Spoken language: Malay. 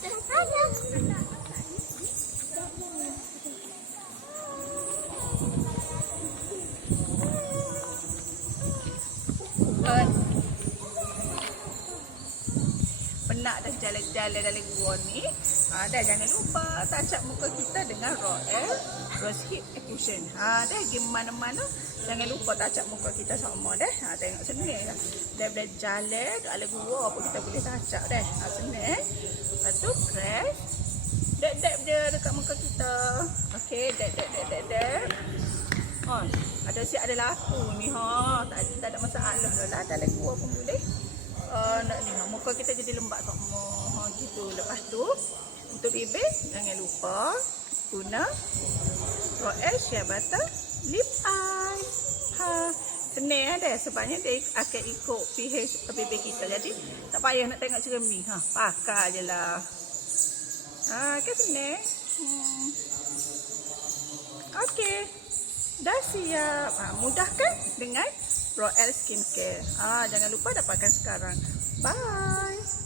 Penat dah jalan-jalan dalam gua ni. Ha, dah jangan lupa up muka kita dengan Royal Rose Hip Cushion. Ha, dah pergi mana-mana. Jangan lupa up muka kita sama dah. Ha, tengok sini dah. Daripada jalan dalam gua apa kita boleh touch up dah. Ha, sini. Lepas tu press. Dab-dab dia dekat muka kita. Okey, dab-dab, dab-dab, dab. Ha, ada siap ada laku ni ha. Tak, tak ada masalah lah. Dalam gua pun boleh. Uh, nak ni, muka kita jadi lembab semua. Ha, gitu. Lepas tu, untuk bibir, jangan lupa guna Royal Shea Butter Lip. Ha, senang ada sebabnya dia akan ikut pH bibir kita. Jadi, tak payah nak tengok cermin. Ha, pakai je lah. Ha, kan senang. Hmm. Okey. Dah siap. Ha, mudah kan dengan Royal Skincare. Ah, jangan lupa dapatkan sekarang. Bye.